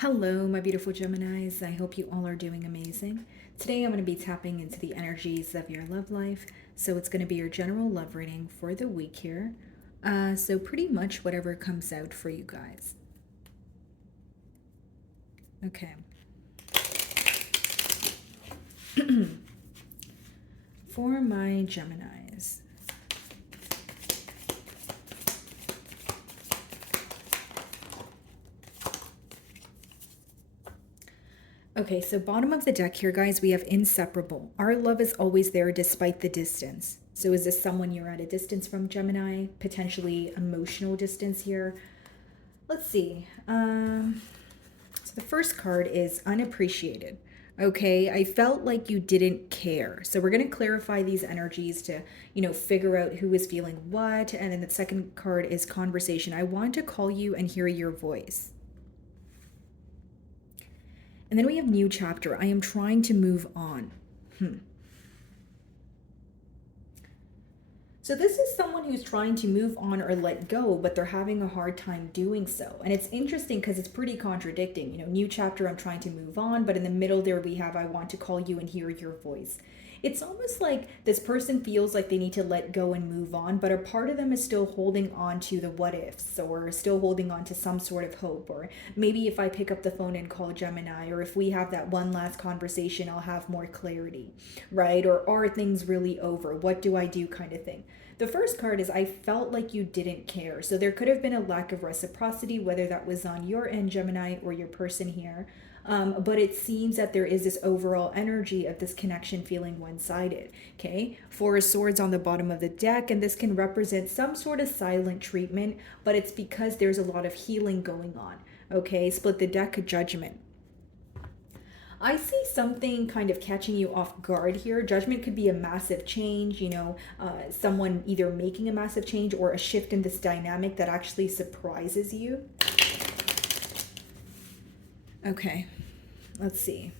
Hello, my beautiful Geminis. I hope you all are doing amazing. Today, I'm going to be tapping into the energies of your love life. So, it's going to be your general love reading for the week here. So, pretty much whatever comes out for you guys. Okay. For my Geminis. Okay, so bottom of the deck here, guys, we have inseparable. Our love is always there despite the distance. So is this someone you're at a distance from, Gemini? Potentially emotional distance here. Let's see. So the first card is unappreciated. Okay, I felt like you didn't care. So we're going to clarify these energies to, figure out who is feeling what. And then the second card is conversation. I want to call you and hear your voice. And then we have new chapter. I am trying to move on. So this is someone who's trying to move on or let go, but they're having a hard time doing so. And it's interesting because it's pretty contradicting. New chapter, I'm trying to move on, but in the middle there we have, I want to call you and hear your voice. It's almost like this person feels like they need to let go and move on, but a part of them is still holding on to the what ifs or still holding on to some sort of hope. Or maybe if I pick up the phone and call Gemini, or if we have that one last conversation, I'll have more clarity, right? Or are things really over? What do I do kind of thing. The first card is I felt like you didn't care. So there could have been a lack of reciprocity, whether that was on your end, Gemini, or your person here. But it seems that there is this overall energy of this connection feeling one-sided. Okay, Four of Swords on the bottom of the deck, and this can represent some sort of silent treatment, but it's because there's a lot of healing going on. Okay, split the deck, Judgment. I see something kind of catching you off guard here. Judgment could be a massive change, someone either making a massive change or a shift in this dynamic that actually surprises you. Okay, let's see.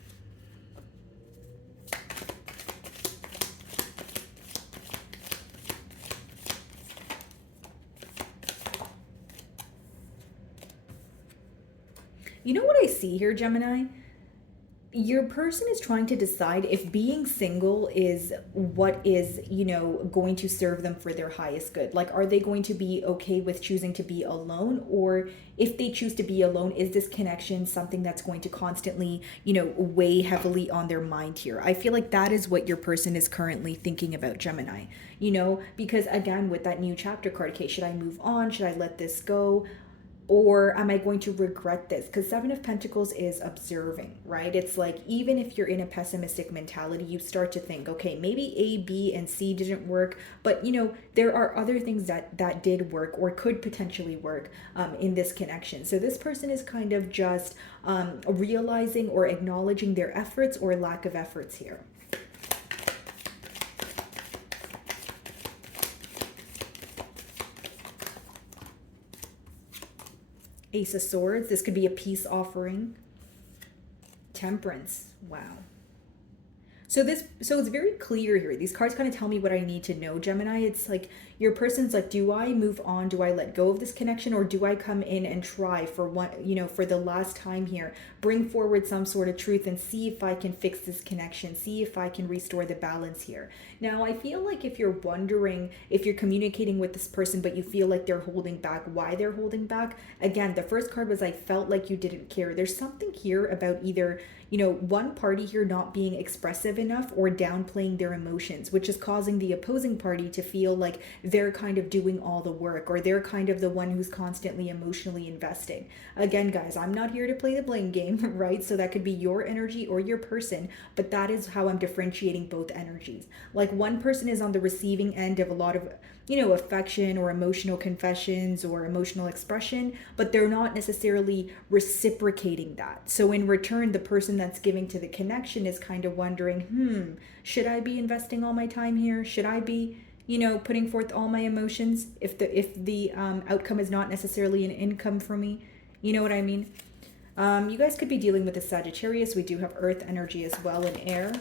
You know what I see here, Gemini? Your person is trying to decide if being single is what is, going to serve them for their highest good. Like, are they going to be okay with choosing to be alone? Or if they choose to be alone, is this connection something that's going to constantly, weigh heavily on their mind here? I feel like that is what your person is currently thinking about, Gemini, because again, with that new chapter card, okay, should I move on? Should I let this go? Or am I going to regret this? Because Seven of Pentacles is observing, right? It's like, even if you're in a pessimistic mentality, you start to think, okay, maybe A, B, and C didn't work, but there are other things that did work or could potentially work in this connection. So this person is kind of just realizing or acknowledging their efforts or lack of efforts here. Ace of Swords. This could be a peace offering. Temperance. Wow. So it's very clear here. These cards kind of tell me what I need to know, Gemini. It's like your person's like, do I move on? Do I let go of this connection, or do I come in and try for one, for the last time here, bring forward some sort of truth and see if I can fix this connection, see if I can restore the balance here. Now, I feel like if you're wondering if you're communicating with this person, but you feel like they're holding back, why they're holding back, again, the first card was I felt like you didn't care. There's something here about either one party here not being expressive enough or downplaying their emotions, which is causing the opposing party to feel like they're kind of doing all the work, or they're kind of the one who's constantly emotionally investing. Again, guys, I'm not here to play the blame game, right? So that could be your energy or your person, but that is how I'm differentiating both energies. Like, one person is on the receiving end of a lot of affection or emotional confessions or emotional expression, but they're not necessarily reciprocating that. So in return, the person that's giving to the connection is kind of wondering, should I be investing all my time here? Should I be, putting forth all my emotions if the outcome is not necessarily an income for me? You know what I mean? You guys could be dealing with a Sagittarius. We do have earth energy as well and air.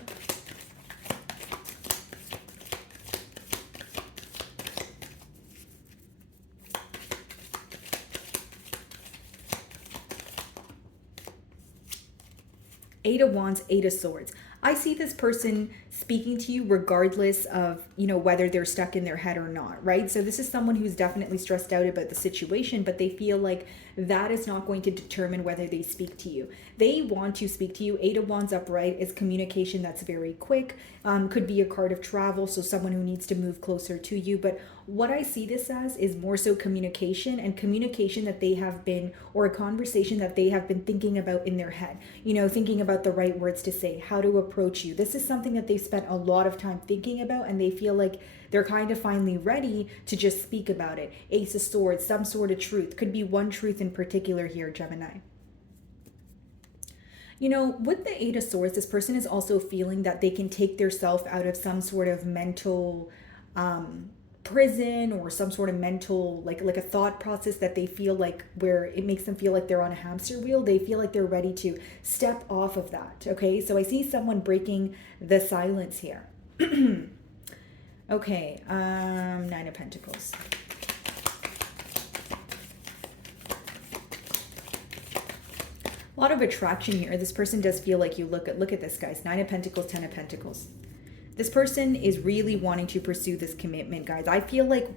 Eight of Wands, Eight of Swords. I see this person speaking to you regardless of, whether they're stuck in their head or not, right? So this is someone who's definitely stressed out about the situation, but they feel like that is not going to determine whether they speak to you. They want to speak to you. Eight of Wands upright is communication that's very quick. Could be a card of travel, so someone who needs to move closer to you. But what I see this as is more so communication, and communication that they have been, or a conversation that they have been thinking about in their head, thinking about the right words to say, how to approach you. This is something that they've spent a lot of time thinking about, and they feel like they're kind of finally ready to just speak about it. Ace of Swords, some sort of truth. Could be one truth in particular here, Gemini. With the Eight of Swords, this person is also feeling that they can take their self out of some sort of mental prison, or some sort of mental, like a thought process that they feel like, where it makes them feel like they're on a hamster wheel. They feel like they're ready to step off of that. Okay, so I see someone breaking the silence here. Okay, Nine of Pentacles. A lot of attraction here. This person does feel like you. Look at this, guys. Nine of Pentacles, Ten of Pentacles. This person is really wanting to pursue this commitment, guys. I feel like,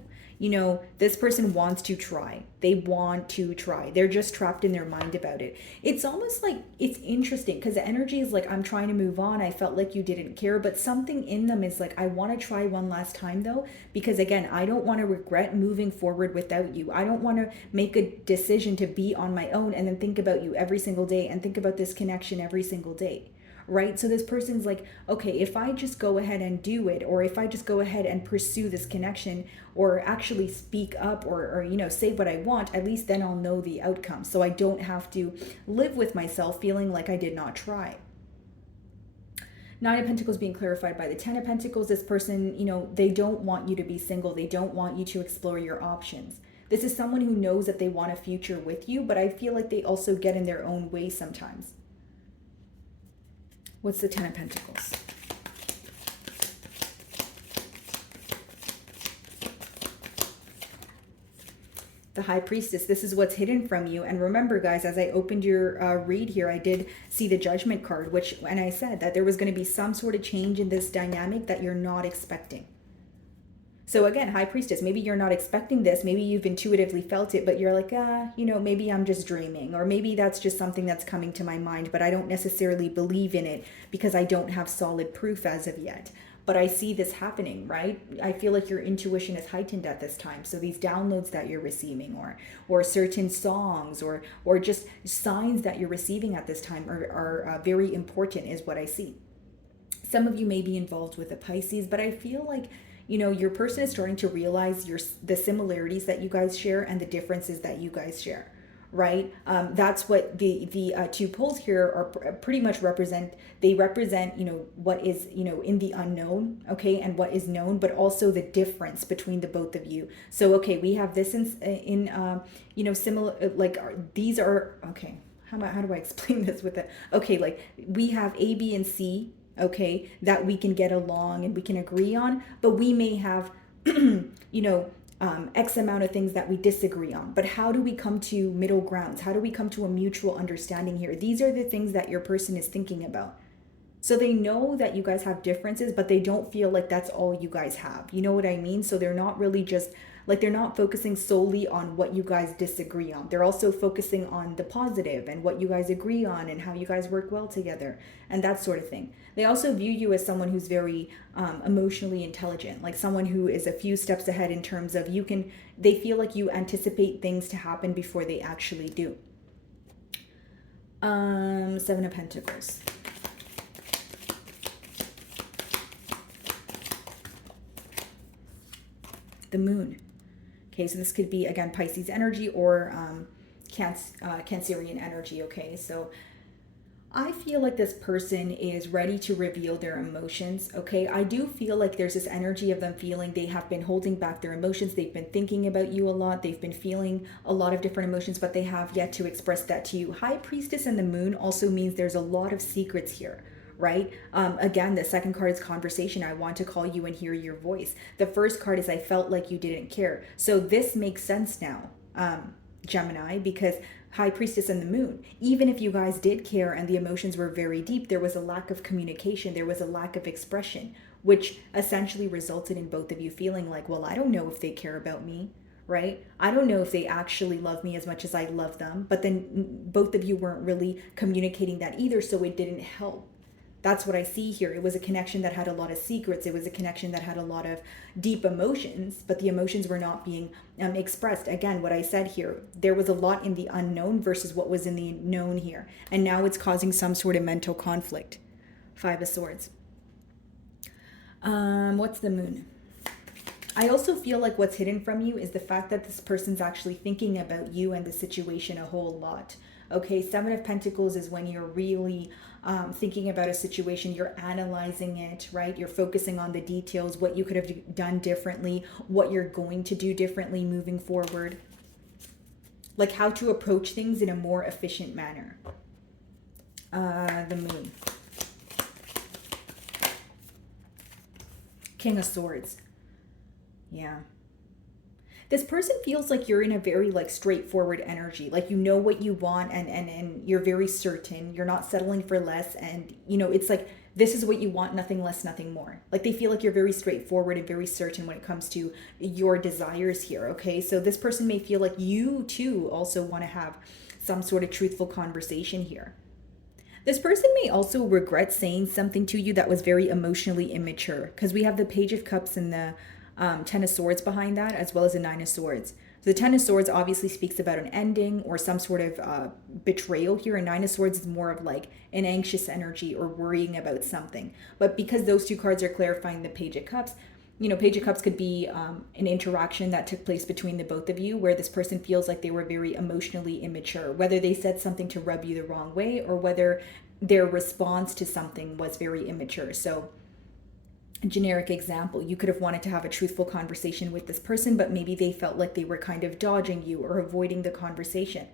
this person wants to try. They want to try. They're just trapped in their mind about it. It's almost like, it's interesting because the energy is like, I'm trying to move on. I felt like you didn't care, but something in them is like, I want to try one last time though, because again, I don't want to regret moving forward without you. I don't want to make a decision to be on my own and then think about you every single day and think about this connection every single day. Right? So this person's like, okay, if I just go ahead and do it, or if I just go ahead and pursue this connection, or actually speak up, or say what I want, at least then I'll know the outcome. So I don't have to live with myself feeling like I did not try. Nine of Pentacles being clarified by the Ten of Pentacles. This person, they don't want you to be single. They don't want you to explore your options. This is someone who knows that they want a future with you, but I feel like they also get in their own way sometimes. What's the Ten of Pentacles? The High Priestess. This is what's hidden from you. And remember, guys, as I opened your read here, I did see the Judgment card, and I said that there was going to be some sort of change in this dynamic that you're not expecting. So again, High Priestess, maybe you're not expecting this. Maybe you've intuitively felt it, but you're like, maybe I'm just dreaming. Or maybe that's just something that's coming to my mind, but I don't necessarily believe in it because I don't have solid proof as of yet. But I see this happening, right? I feel like your intuition is heightened at this time. So these downloads that you're receiving, or certain songs, or just signs that you're receiving at this time are very important, is what I see. Some of you may be involved with a Pisces, but I feel like, your person is starting to realize the similarities that you guys share and the differences that you guys share, right? That's what the two poles here are pretty much represent. They represent, what is, in the unknown, okay, and what is known, but also the difference between the both of you. So, okay, we have this in similar, like these are, okay, how do I explain this with it? Okay, like we have A, B, and C, okay, that we can get along and we can agree on, but we may have X amount of things that we disagree on. But how do we come to middle grounds? How do we come to a mutual understanding here? These are the things that your person is thinking about. So they know that you guys have differences, but they don't feel like that's all you guys have. You know what I mean? So they're not really just like, they're not focusing solely on what you guys disagree on. They're also focusing on the positive and what you guys agree on and how you guys work well together and that sort of thing. They also view you as someone who's very emotionally intelligent, like someone who is a few steps ahead in terms of they feel like you anticipate things to happen before they actually do. Seven of Pentacles. The Moon. Okay, so this could be, again, Pisces energy or Cancerian energy, okay? So I feel like this person is ready to reveal their emotions, okay? I do feel like there's this energy of them feeling they have been holding back their emotions. They've been thinking about you a lot. They've been feeling a lot of different emotions, but they have yet to express that to you. High Priestess and the Moon also means there's a lot of secrets here, right? Again, the second card is conversation. I want to call you and hear your voice. The first card is I felt like you didn't care. So this makes sense now, Gemini, because High Priestess and the Moon. Even if you guys did care and the emotions were very deep, there was a lack of communication, there was a lack of expression, which essentially resulted in both of you feeling like, well, I don't know if they care about me, right? I don't know if they actually love me as much as I love them. But then both of you weren't really communicating that either, so it didn't help. That's what I see here. It was a connection that had a lot of secrets. It was a connection that had a lot of deep emotions, but the emotions were not being expressed. Again, what I said here, there was a lot in the unknown versus what was in the known here. And now it's causing some sort of mental conflict. Five of Swords. What's the Moon? I also feel like what's hidden from you is the fact that this person's actually thinking about you and the situation a whole lot. Okay, Seven of Pentacles is when you're really thinking about a situation, you're analyzing it, right? You're focusing on the details, what you could have done differently, what you're going to do differently moving forward. Like how to approach things in a more efficient manner. The Moon. King of Swords. Yeah. This person feels like you're in a very like straightforward energy, like you know what you want, and you're very certain, you're not settling for less, and you know it's like this is what you want, nothing less, nothing more. Like they feel like you're very straightforward and very certain when it comes to your desires here. Okay, so this person may feel like you too also want to have some sort of truthful conversation here. This person may also regret saying something to you that was very emotionally immature, because we have the Page of Cups and the Ten of Swords behind that, as well as the Nine of Swords. So the Ten of Swords obviously speaks about an ending or some sort of betrayal here, and Nine of Swords is more of like an anxious energy or worrying about something. But because those two cards are clarifying the Page of Cups, you know, Page of Cups could be an interaction that took place between the both of you where this person feels like they were very emotionally immature, whether they said something to rub you the wrong way or whether their response to something was very immature. So generic example, you could have wanted to have a truthful conversation with this person, but maybe they felt like they were kind of dodging you or avoiding the conversation.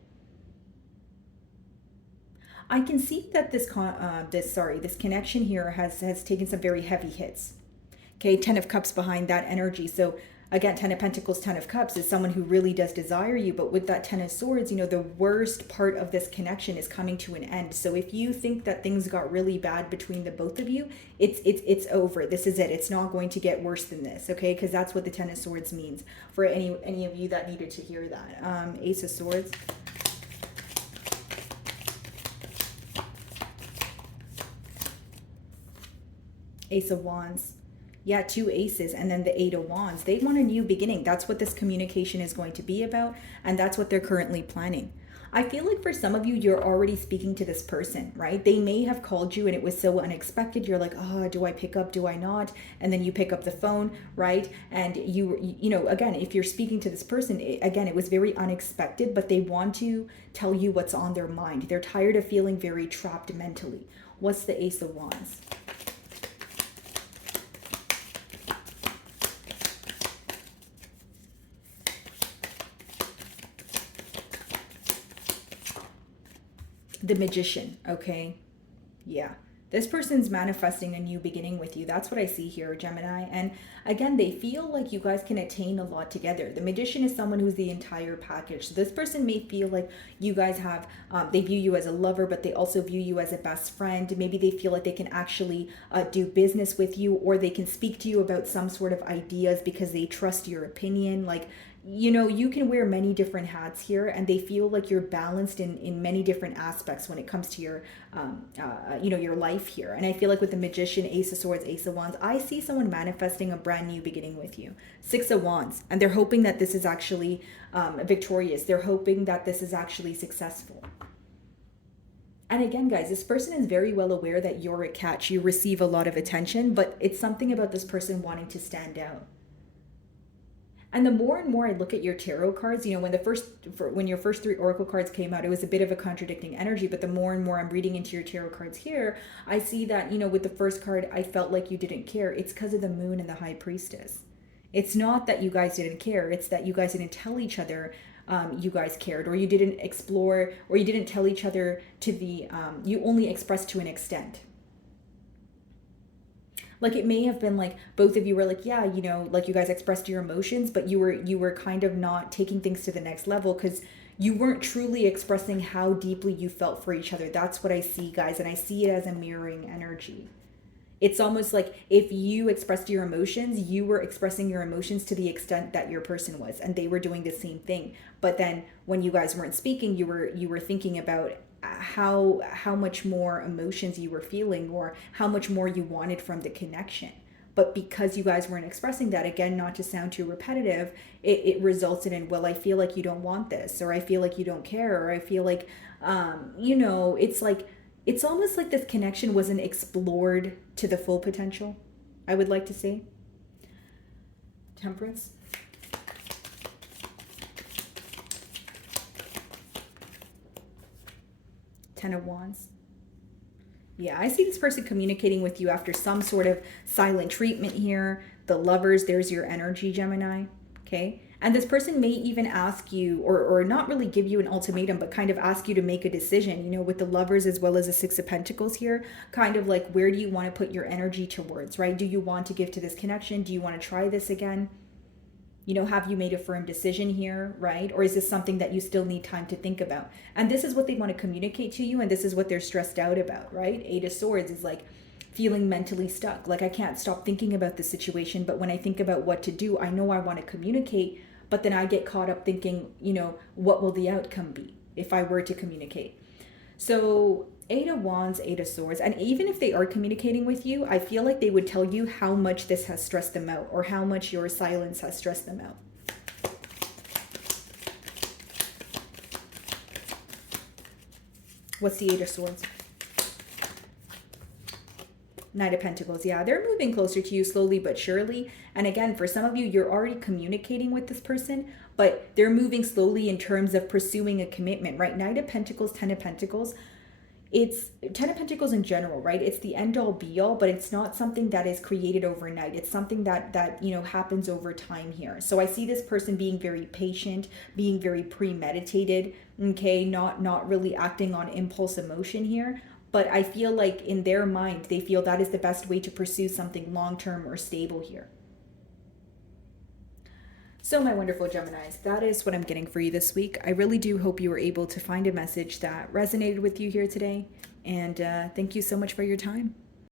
I can see that this connection here has taken some very heavy hits. Okay, Ten of Cups behind that energy. So again, Ten of Pentacles, Ten of Cups is someone who really does desire you. But with that Ten of Swords, you know, the worst part of this connection is coming to an end. So if you think that things got really bad between the both of you, it's over. This is it. It's not going to get worse than this, okay? Because that's what the Ten of Swords means for any of you that needed to hear that. Ace of Swords. Ace of Wands. Yeah, two aces and then the Eight of Wands. They want a new beginning. That's what this communication is going to be about, and that's what they're currently planning. I feel like for some of you, you're already speaking to this person, right? They may have called you and it was so unexpected. You're like, oh, do I pick up? Do I not? And then you pick up the phone, right? And you know, again, if you're speaking to this person, again, it was very unexpected, but they want to tell you what's on their mind. They're tired of feeling very trapped mentally. What's the Ace of Wands? The Magician, okay? Yeah. This person's manifesting a new beginning with you. That's what I see here, Gemini. And again, they feel like you guys can attain a lot together. The Magician is someone who's the entire package. So this person may feel like you guys have, they view you as a lover, but they also view you as a best friend. Maybe they feel like they can actually do business with you, or they can speak to you about some sort of ideas because they trust your opinion. Like, you know, you can wear many different hats here, and they feel like you're balanced in many different aspects when it comes to your you know, your life here. And I feel like with the Magician, Ace of Swords, Ace of Wands, I see someone manifesting a brand new beginning with you. Six of Wands, and they're hoping that this is actually victorious. They're hoping that this is actually successful. And again, guys, this person is very well aware that you're a catch. You receive a lot of attention, but it's something about this person wanting to stand out. And the more and more I look at your tarot cards, you know, when your first three oracle cards came out, it was a bit of a contradicting energy. But the more and more I'm reading into your tarot cards here, I see that, you know, with the first card, I felt like you didn't care. It's because of the Moon and the High Priestess. It's not that you guys didn't care. It's that you guys didn't tell each other you guys cared, or you didn't explore, or you didn't tell each other to the, you only expressed to an extent. Like it may have been like both of you were like, yeah, you know, like you guys expressed your emotions, but you were kind of not taking things to the next level because You weren't truly expressing how deeply you felt for each other. That's what I see, guys, and I see it as a mirroring energy. It's almost like if you expressed your emotions, you were expressing your emotions to the extent that your person was, and they were doing the same thing. But then when you guys weren't speaking, you were thinking about how much more emotions you were feeling, or how much more you wanted from the connection. But because you guys weren't expressing that, again, not to sound too repetitive, it resulted in, well, I feel like you don't want this, or I feel like you don't care, or I feel like, it's like, it's almost like this connection wasn't explored to the full potential, I would like to say. Temperance. Ten of Wands. Yeah, I see this person communicating with you after some sort of silent treatment here. The Lovers, there's your energy, Gemini. Okay. And this person may even ask you, or not really give you an ultimatum, but kind of ask you to make a decision, with the Lovers as well as the Six of Pentacles here. Kind of like, where do you want to put your energy towards, right? Do you want to give to this connection? Do you want to try this again? Have you made a firm decision here, right? Or is this something that you still need time to think about? And this is what they want to communicate to you, and this is what they're stressed out about, right? Eight of Swords is like feeling mentally stuck. Like, I can't stop thinking about the situation, but when I think about what to do, I know I want to communicate, but then I get caught up thinking, what will the outcome be if I were to communicate? So Eight of Wands, Eight of Swords, and even if they are communicating with you, I feel like they would tell you how much this has stressed them out, or how much your silence has stressed them out. What's the Eight of Swords? Knight of Pentacles. Yeah, they're moving closer to you slowly but surely. And again, for some of you, you're already communicating with this person, but they're moving slowly in terms of pursuing a commitment, right? Knight of Pentacles, Ten of Pentacles. It's Ten of Pentacles in general, right? It's the end all be all, but it's not something that is created overnight. It's something that happens over time here. So I see this person being very patient, being very premeditated, okay, not really acting on impulse emotion here. But I feel like in their mind, they feel that is the best way to pursue something long-term or stable here. So my wonderful Geminis, that is what I'm getting for you this week. I really do hope you were able to find a message that resonated with you here today. And thank you so much for your time.